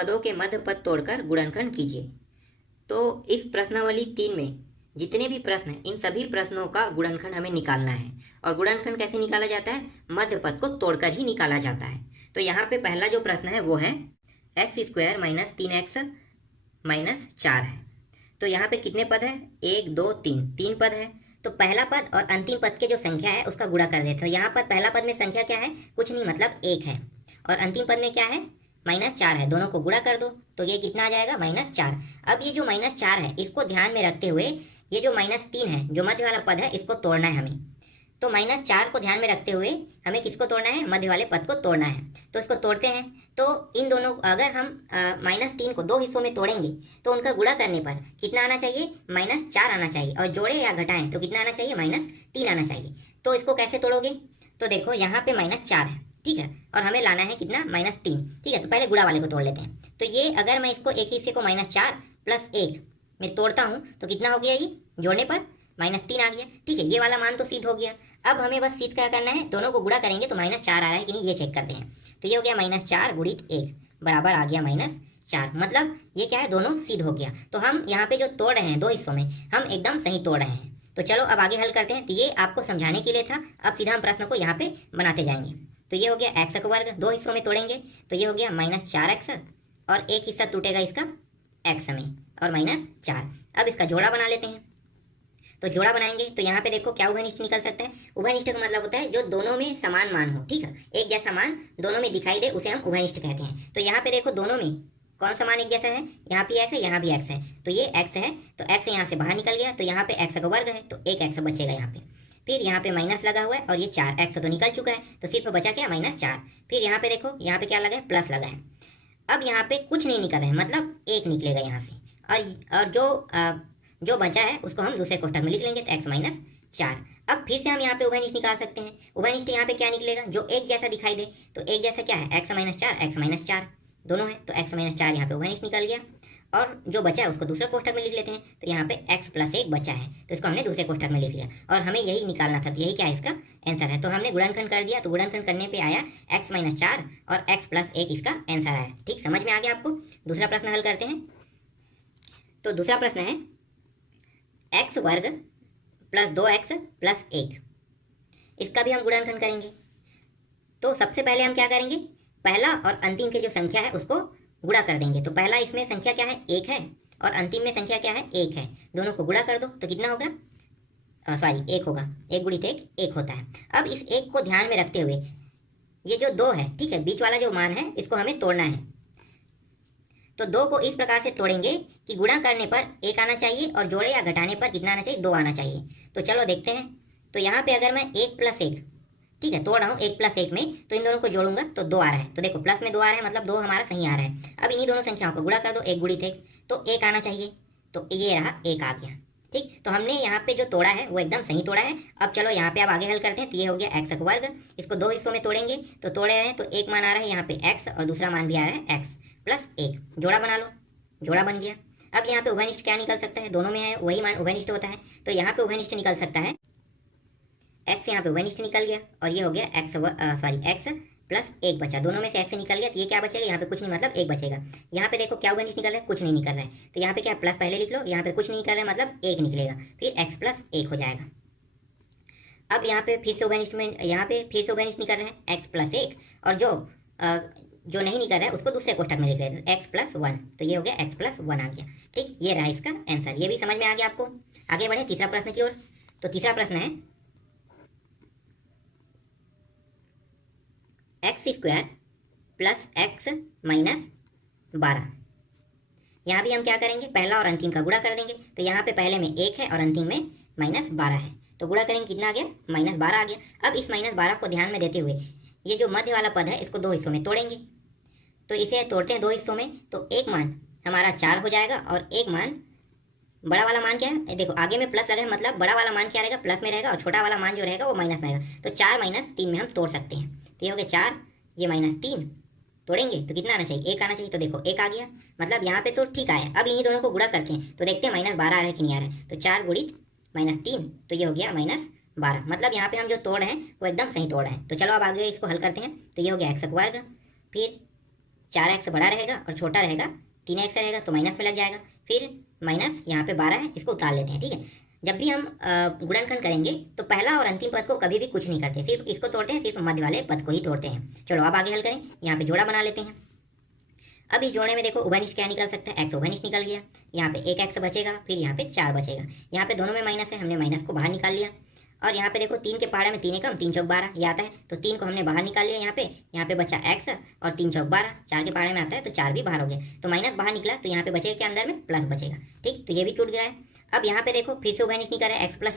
पदों के मध्य पद तोड़कर गुणनखंड कीजिए। तो इस प्रश्नावली 3 में जितने भी प्रश्न हैं इन सभी प्रश्नों का गुणनखंड हमें निकालना है। और गुणनखंड कैसे निकाला जाता है? मध्य पद को तोड़कर ही निकाला जाता है। तो यहाँ पे पहला जो प्रश्न है वो है x² माइनस 3x माइनस 4 है। तो यहाँ पे कितने पद है? 1 2 3, 3 पद है। तो पहला पद और अंतिम पद के जो संख्या है उसका गुणा कर देते हो। यहाँ पर पहला पद में संख्या क्या है? कुछ नहीं, मतलब 1 है। और अंतिम पद में क्या है? -4 है। दोनों को गुणा कर दो तो ये कितना आ जाएगा? -4। अब ये जो -4 है इसको ध्यान में रखते हुए ये जो -3 है जो मध्य वाला पद है इसको तोड़ना है हमें। तो -4 को ध्यान में रखते हुए हमें किसको तोड़ना है? मध्य वाले पद को तोड़ना है। तो इसको तोड़ते हैं। तो इन दोनों, अगर हम -3 को 2 हिस्सों में तोड़ेंगे तो उनका गुणा करने पर कितना आना चाहिए? -4 आना चाहिए। और जोड़े या घटाएं तो कितना आना चाहिए? -3 आना चाहिए। तो इसको कैसे तोड़ोगे? तो देखो यहाँ पे -4 है, ठीक है, और हमें लाना है कितना? -3, ठीक है। तो पहले गुणा वाले को तोड़ लेते हैं। तो ये अगर मैं इसको एक हिस्से को -4 + 1 में तोड़ता हूँ तो कितना हो गया? ये जोड़ने पर -3 आ गया, ठीक है। ये वाला मान तो सिद्ध हो गया। अब हमें बस सिद्ध क्या करना है? दोनों को गुणा करेंगे तो -4 आ रहा है कि नहीं ये चेक करते हैं। तो ये हो गया -4 × 1 बराबर आ गया -4। मतलब ये क्या है? दोनों सिद्ध हो गया। तो हम यहाँ पे जो तोड़ रहे हैं 2 हिस्सों में, हम एकदम सही तोड़ रहे हैं। तो चलो अब आगे हल करते हैं। तो ये आपको समझाने के लिए था। अब सीधा हम प्रश्न को यहाँ पे बनाते जाएंगे। तो ये हो गया x², 2 हिस्सों में तोड़ेंगे तो ये हो गया -4x, और एक हिस्सा टूटेगा इसका x में, और -4। अब इसका जोड़ा बना लेते हैं। तो जोड़ा बनाएंगे तो यहाँ पे देखो क्या उभयनिष्ठ निकल सकता है? उभयनिष्ठ का मतलब होता है जो दोनों में समान मान हो, ठीक है। एक जैसा मान दोनों में दिखाई दे उसे हम उभयनिष्ठ कहते हैं। तो यहाँ पे देखो दोनों में कौन सा मान एक जैसा है? यहाँ भी x है, यहाँ भी x है। तो ये x है तो x यहाँ से बाहर निकल गया, तो यहाँ पे x² है तो 1x बचेगा यहाँ पे। फिर यहाँ पे माइनस लगा हुआ है और ये 4x तो निकल चुका है, तो सिर्फ बचा क्या? -4। फिर यहाँ पे देखो यहाँ पे क्या लगा है? प्लस लगा है। अब यहाँ पे कुछ नहीं निकल रहा है, मतलब 1 निकलेगा यहाँ से। और जो बचा है उसको हम दूसरे कोष्ठक में लिख लेंगे, तो x -4। अब फिर से हम यहाँ पे उभयनिष्ठ निकाल सकते हैं। उभयनिष्ठ यहाँ पे क्या निकलेगा? जो एक जैसा दिखाई दे। तो एक जैसा क्या है? x -4 दोनों है, तो x -4 यहाँ पे उभयनिष्ठ निकल गया। और जो बचा है उसको दूसरे कोष्ठक में लिख लेते हैं। तो यहाँ पे x + 1 बचा है तो इसको हमने दूसरे कोष्ठक में लिख लिया, और हमें यही निकालना था। तो यही क्या है? इसका आंसर है। तो हमने गुणनखंड कर दिया। तो गुणनखंड करने पे आया x -4 और x + 1 इसका आंसर आया। ठीक, समझ में आ गया आपको? दूसरा प्रश्न हल करते हैं। तो दूसरा प्रश्न है x² + 2x + 1। इसका भी हम गुणनखंड करेंगे। तो सबसे पहले हम क्या करेंगे? पहला और अंतिम के जो संख्या है उसको गुणा कर देंगे। तो पहला इसमें संख्या क्या है? 1 है, और अंतिम में संख्या क्या है? 1 है। दोनों को गुणा कर दो तो कितना होगा? 1 होगा। 1 × 1 1 होता है। अब इस 1 को ध्यान में रखते हुए ये जो 2 है, ठीक है, बीच वाला जो मान है इसको हमें तोड़ना है। तो 2 को इस प्रकार से तोड़ेंगे कि गुणा करने पर 1 आना चाहिए और जोड़े या घटाने पर कितना आना चाहिए? 2 आना चाहिए। तो चलो देखते हैं। तो यहाँ पे अगर मैं 1 + 1, ठीक है, तोड़ रहा हूँ 1 + 1 में, तो इन दोनों को जोड़ूंगा तो 2 आ रहा है। तो देखो प्लस में 2 आ रहा है, मतलब 2 हमारा सही आ रहा है। अब इन्हीं दोनों संख्याओं को गुणा कर दो, 1 × 1 तो 1 आना चाहिए। तो ये रहा 1 आ गया। ठीक, तो हमने यहाँ पे जो तोड़ा है वो एकदम सही तोड़ा है। अब चलो यहाँ पे अब आगे हल करते हैं। तो ये हो गया x², इसको 2 हिस्सों में तोड़ेंगे तो तोड़े रहे हैं तो एक मान आ रहा है यहाँ पे x, और दूसरा मान भी आ रहा है x + 1। जोड़ा बना लो, जोड़ा बन गया। अब यहाँ पे उभयनिष्ठ क्या निकल सकता है? दोनों में है वही मान उभयनिष्ठ होता है। तो यहाँ पे उभयनिष्ठ निकल सकता है x, यहाँ पे उभयनिष्ठ निकल गया, और ये हो गया x + 1 बचा। दोनों में से x निकल गया तो ये क्या बचेगा? यहाँ पे कुछ नहीं, मतलब 1 बचेगा। यहाँ पे देखो क्या उभयनिष्ठ निकल रहा है? कुछ नहीं निकल रहा है। तो यहाँ पे क्या प्लस पहले लिख लो, यहाँ पे कुछ नहीं निकल रहा है मतलब 1 निकलेगा, फिर x + 1 हो जाएगा। अब यहाँ पे फिर से उभयनिष्ठ में, यहाँ पे फिर से उभयनिष्ठ निकल रहा है x + 1, और जो नहीं निकल रहा है उसको दूसरे कोष्ठक में लिख लेते हैं, x + 1। तो ये हो गया x + 1 आ गया। ठीक, ये रहा इसका आंसर। ये भी समझ में आ गया आपको? आगे बढ़े तीसरा प्रश्न की ओर। तो तीसरा प्रश्न है x² + x - 12। यहाँ भी हम क्या करेंगे? पहला और अंतिम का गुणा कर देंगे। तो यहाँ पे पहले में 1 है और अंतिम में -12 है, तो गुणा करेंगे कितना आ गया? -12 आ गया। अब इस -12 को ध्यान में देते हुए ये जो मध्य वाला पद है इसको 2 हिस्सों में तोड़ेंगे। तो इसे तोड़ते हैं 2 हिस्सों में, तो एक मान हमारा 4 हो जाएगा, और एक मान, बड़ा वाला मान क्या है? देखो आगे में प्लस लगा है, मतलब बड़ा वाला मान क्या रहेगा? प्लस में रहेगा, और छोटा वाला मान जो रहेगा वो माइनस में रहेगा। तो 4 - 3 में हम तोड़ सकते हैं। तो ये हो गया 4, ये -3 तोड़ेंगे तो कितना आना चाहिए? 1 आना चाहिए। तो देखो 1 आ गया, मतलब यहाँ पे तो ठीक आया। अब इन्हीं दोनों को गुणा करते हैं तो देखते हैं -12 आ रहा है कि नहीं आ रहा है। तो 4 × -3, तो ये हो गया -12। मतलब यहाँ पे हम जो तोड़ हैं वो एकदम सही तोड़ हैं। तो चलो अब आगे इसको हल करते हैं। तो ये हो गया x², फिर 4x बड़ा रहेगा और छोटा रहेगा 3x रहेगा, तो माइनस में लग जाएगा। फिर माइनस यहाँ पे 12 है, इसको उतार लेते हैं, ठीक है। जब भी हम गुणनखंड करेंगे तो पहला और अंतिम पद को कभी भी कुछ नहीं करते, सिर्फ इसको तोड़ते हैं, सिर्फ मध्य वाले पद को ही तोड़ते हैं। चलो अब आगे हल करें। यहाँ पे जोड़ा बना लेते हैं। अब इस जोड़े में देखो उभयनिष्ठ क्या निकल सकता है, x उभयनिष्ठ निकल गया। यहाँ पे एक x बचेगा, फिर यहाँ पे 4 बचेगा। यहाँ पे दोनों में माइनस है, हमने माइनस को बाहर निकाल लिया। और यहाँ पे देखो 3 के पहाड़े में 3 एकम 3 चौक 12 ये आता है, तो 3 को हमने बाहर निकाल लिया। यहाँ पे बचा x और 3 चौक 12, 4 के पहाड़े में आता है तो 4 भी बाहर हो गया, तो माइनस बाहर निकला, तो यहाँ पे बचेगा क्या, अंदर में प्लस बचेगा, ठीक। तो ये भी टूट गया है। अब यहाँ पे देखो फिर से उभयनिष्ठ निकल रहा है, x +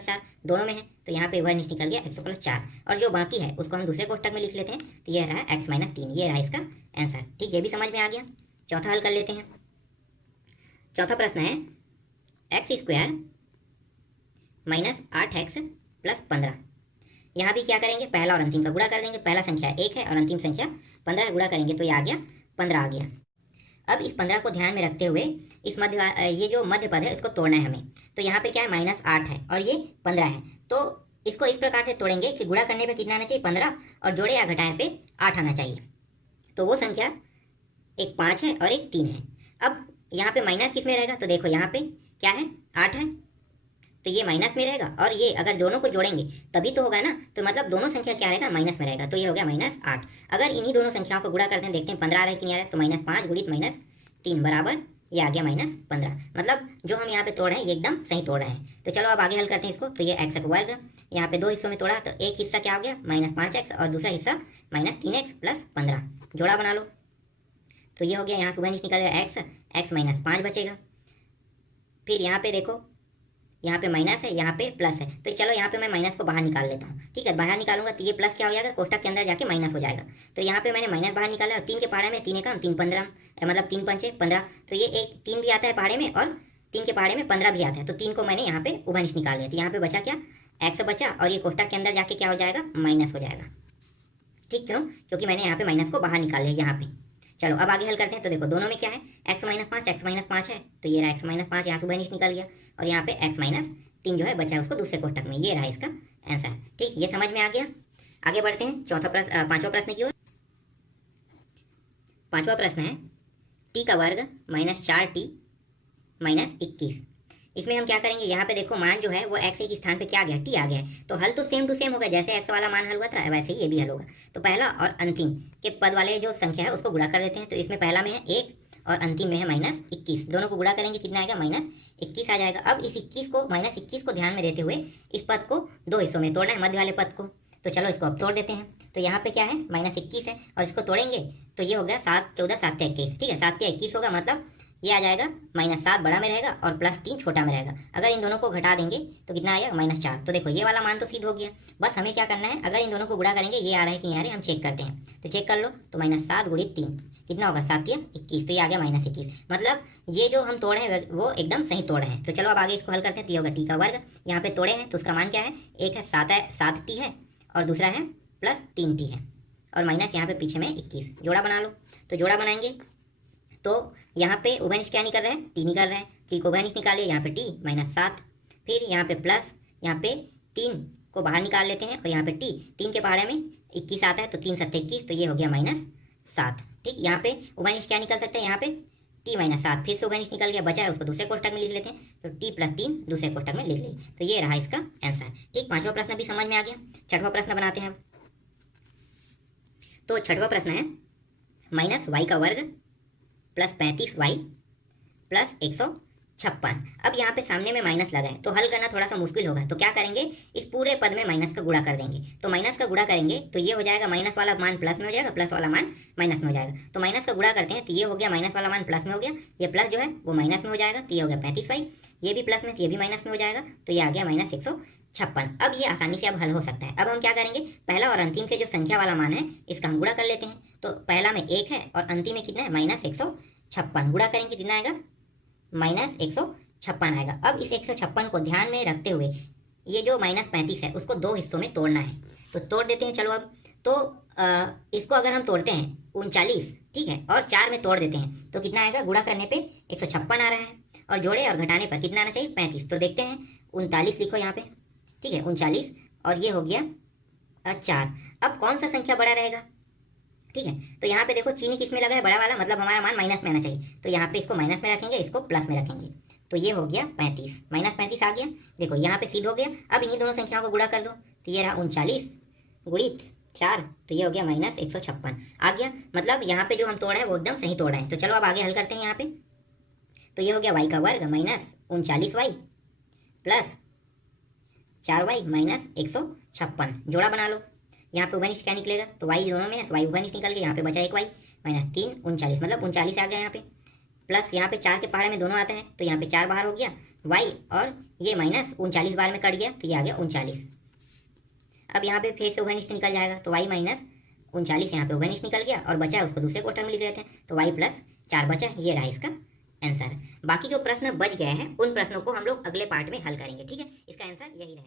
4 दोनों में है, तो यहाँ पे उभयनिष्ठ निकल गया x + 4, और जो बाकी है उसको हम दूसरे कोष्टक में लिख लेते हैं, तो ये रहा x - 3, ये रहा इसका आंसर, ठीक। ये भी समझ में आ गया। चौथा हल कर लेते हैं। चौथा प्रश्न है x² - 8x + 15। यहाँ भी क्या करेंगे, पहला और अंतिम का गुणा कर देंगे। पहला संख्या 1 है और अंतिम संख्या 15 गुणा करेंगे तो ये आ गया 15 आ गया। अब इस 15 को ध्यान में रखते हुए इस ये जो मध्य पद है इसको तोड़ना है हमें। तो यहाँ पे क्या है, -8 है और ये 15 है, तो इसको इस प्रकार से तोड़ेंगे कि गुणा करने पे कितना आना चाहिए, 15, और जोड़े या घटाएं पे 8 आना चाहिए। तो वो संख्या एक 5 है और एक 3 है। अब यहाँ पे माइनस किस में रहेगा, तो देखो यहाँ पे क्या है, 8 है, तो ये माइनस में रहेगा, और ये अगर दोनों को जोड़ेंगे तभी तो होगा ना, तो मतलब दोनों संख्या क्या रहेगा, माइनस में रहेगा, तो ये हो गया -8। अगर इन्हीं दोनों संख्याओं को गुणा करते हैं, देखते हैं 15 आ रहा है कि नहीं आ रहा है, तो -5 गुणित -3 बराबर ये आ गया -15। मतलब जो हम यहाँ पे तोड़ रहे हैं ये एकदम सही तोड़ रहे हैं। तो चलो अब आगे हल करते हैं इसको। तो ये x² यहाँ पे 2 हिस्सों में तोड़ा, तो एक हिस्सा क्या हो गया, -5x, और दूसरा हिस्सा -3x + 15, जोड़ा बना लो। तो ये हो गया, यहाँ से उभयनिष्ठ निकल गया x - 5 बचेगा। फिर यहाँ पे देखो, यहाँ पे माइनस है, यहाँ पे प्लस है, तो चलो यहाँ पे मैं माइनस को बाहर निकाल लेता हूँ, ठीक है। बाहर निकालूंगा तो ये प्लस क्या हो जाएगा, कोष्टक के अंदर जाके माइनस हो जाएगा। तो यहाँ पे मैंने माइनस बाहर निकाला, और 3 के पहाड़े में 3 एकम 3 15, मतलब 3 पंचे 15, तो ये एक 3 भी आता है पहाड़े में, और 3 के पहाड़े में 15 भी आता है, तो 3 को मैंने यहाँ पे उभयनिष्ठ निकाल लिया। तो यहाँ पे बचा क्या, x बचा, और ये कोष्टक के अंदर जाके क्या हो जाएगा, माइनस हो जाएगा, ठीक। क्यों, क्योंकि मैंने यहाँ पे माइनस को बाहर निकाल लिया यहाँ पे। चलो अब आगे हल करते हैं। तो देखो दोनों में क्या है, x - 5 है, तो ये रहा x - 5, यहाँ से उभयनिष्ठ निकल गया, और यहाँ पे x - 3 जो है बचा है उसको दूसरे कोष्टक में, ये रहा इसका आंसर, ठीक। ये समझ में आ गया। आगे बढ़ते हैं पांचवा प्रश्न की ओर। पांचवा प्रश्न है t² - 4t - 21। इसमें हम क्या करेंगे, यहाँ पे देखो मान जो है वो x के स्थान पे क्या आ गया, t आ गया है, तो हल तो सेम टू सेम होगा, जैसे x वाला मान हल हुआ था वैसे ही ये भी हल होगा। तो पहला और अंतिम के पद वाले जो संख्या है उसको गुणा कर देते हैं। तो इसमें पहला में है 1 और अंतिम में है -21, दोनों को गुणा करेंगे कितना आएगा, -21 आ जाएगा। अब इस 21 को -21 को ध्यान में देते हुए इस पद को 2 हिस्सों में तोड़ना है, मध्य वाले पद को। तो चलो इसको अब तोड़ देते हैं। तो यहाँ पे क्या है, -21 है, और इसको तोड़ेंगे तो ये हो गया 7 × 14 = 7 × 21, ठीक है। 7 × 21 होगा, मतलब ये आ जाएगा -7 बड़ा में रहेगा और +3 छोटा में रहेगा। अगर इन दोनों को घटा देंगे तो कितना आएगा, -4। तो देखो ये वाला मान तो सिद्ध हो गया। बस हमें क्या करना है, अगर इन दोनों को गुणा करेंगे ये आ रहा है कि नहीं आ रहा है, हम चेक करते हैं। तो चेक कर लो, तो -7 × 3 कितना होगा, 7 × 21, तो ये आ गया -21। मतलब ये जो हम तोड़े हैं वो एकदम सही तोड़े हैं। तो चलो अब आगे इसको हल करते हैं। तो ये होगा t², यहाँ पे तोड़े हैं तो उसका मान क्या है, एक है 7t है, और दूसरा है +3t है, और माइनस यहाँ पे पीछे में 21, जोड़ा बना लो। तो जोड़ा बनाएंगे तो यहाँ पे उभयनिष्ठ क्या निकल रहा है, t निकल रहा है, t को उभयनिष्ठ निकालिए, यहाँ पे t -7, फिर यहाँ पे प्लस, यहाँ पे 3 को बाहर निकाल लेते हैं, और यहाँ पे t 3 के पहाड़े में 21 आता है, तो 3 × 7 = 21, तो ये हो गया -7, ठीक। यहाँ पे उभयनिष्ठ क्या निकल सकता है, यहाँ पे t - 7, फिर से उभयनिष्ठ निकल गया, बचा है उसको दूसरे कोष्टक में लिख लेते हैं, तो t + 3 दूसरे कोष्टक में लिख लिए, तो ये रहा इसका आंसर, ठीक। पांचवा प्रश्न भी समझ में आ गया। छठवां प्रश्न बनाते हैं। तो छठवां प्रश्न है -y² + 35y + 156। अब यहाँ पे सामने में माइनस लगा है, तो हल करना थोड़ा सा मुश्किल होगा। तो क्या करेंगे, इस पूरे पद में माइनस का गुणा कर देंगे। तो माइनस का गुणा करेंगे तो ये हो जाएगा, माइनस वाला मान प्लस में हो जाएगा, प्लस वाला मान माइनस में हो जाएगा। तो माइनस का गुणा करते हैं, तो ये हो गया, माइनस वाला मान प्लस में हो गया, ये प्लस जो है वो माइनस में हो जाएगा, तो ये हो गया 35y, ये भी प्लस में, तो ये भी माइनस में हो जाएगा, तो ये आ गया -156। अब ये आसानी से अब हल हो सकता है। अब हम क्या करेंगे, पहला और अंतिम के जो संख्या वाला मान है इसका हम गुणा कर लेते हैं। तो पहला में 1 है और अंतिम में कितना है, -156, गुणा करेंगे कितना आएगा, -156 आएगा। अब इस 156 को ध्यान में रखते हुए ये जो -35 है उसको 2 हिस्सों में तोड़ना है, तो तोड़ देते हैं। चलो अब तो इसको अगर हम तोड़ते हैं 39, ठीक है, और 4 में तोड़ देते हैं तो कितना आएगा, गुणा करने पे 156 आ रहा है, और जोड़े और घटाने पर कितना आना चाहिए, 35। तो देखते हैं, 39 लिखो यहाँ पे, ठीक है, 39, और ये हो गया 4। अब कौन सा संख्या बड़ा रहेगा, ठीक है। तो यहाँ पे देखो चिन्ह किस में लगा है, बड़ा वाला, मतलब हमारा मान माइनस में आना चाहिए। तो यहाँ पे इसको माइनस में रखेंगे, इसको प्लस में रखेंगे। तो ये हो गया 35, -35 आ गया। देखो यहाँ पे सिद्ध हो गया। अब इन्हीं दोनों संख्याओं को गुणा कर दो। तो ये रहा 39 गुणित 4, तो ये हो गया -156 आ गया। मतलब यहाँ पे जो हम तोड़ रहे हैं वो एकदम सही तोड़ रहे हैं। तो चलो अब आगे हल करते हैं यहाँ पे। तो ये हो गया y का वर्ग -39y प्लस 4y -156, जोड़ा बना लो। यहाँ पे उभयनिष्ठ क्या निकलेगा, तो y दोनों में है तो y उभयनिष्ठ निकल गया। यहाँ पे बचा एक y -3 39, मतलब 39 आ गया यहाँ पे। प्लस यहाँ पे 4 के पहाड़े में दोनों आते हैं, तो यहाँ पे 4 बाहर हो गया y, और ये -39 बार में कट गया, तो ये आ गया 39। अब यहाँ पे फिर से उभयनिष्ठ निकल जाएगा, तो y -39 यहाँ पे उभयनिष्ठ निकल गया, और बचा उसको दूसरे कोष्ठक में लिख रहे थे, तो y + 4 बचा। ये रहा इसका आंसर। बाकी जो प्रश्न बच गए हैं उन प्रश्नों को हम लोग अगले पार्ट में हल करेंगे, ठीक है। इसका आंसर यही रहेगा।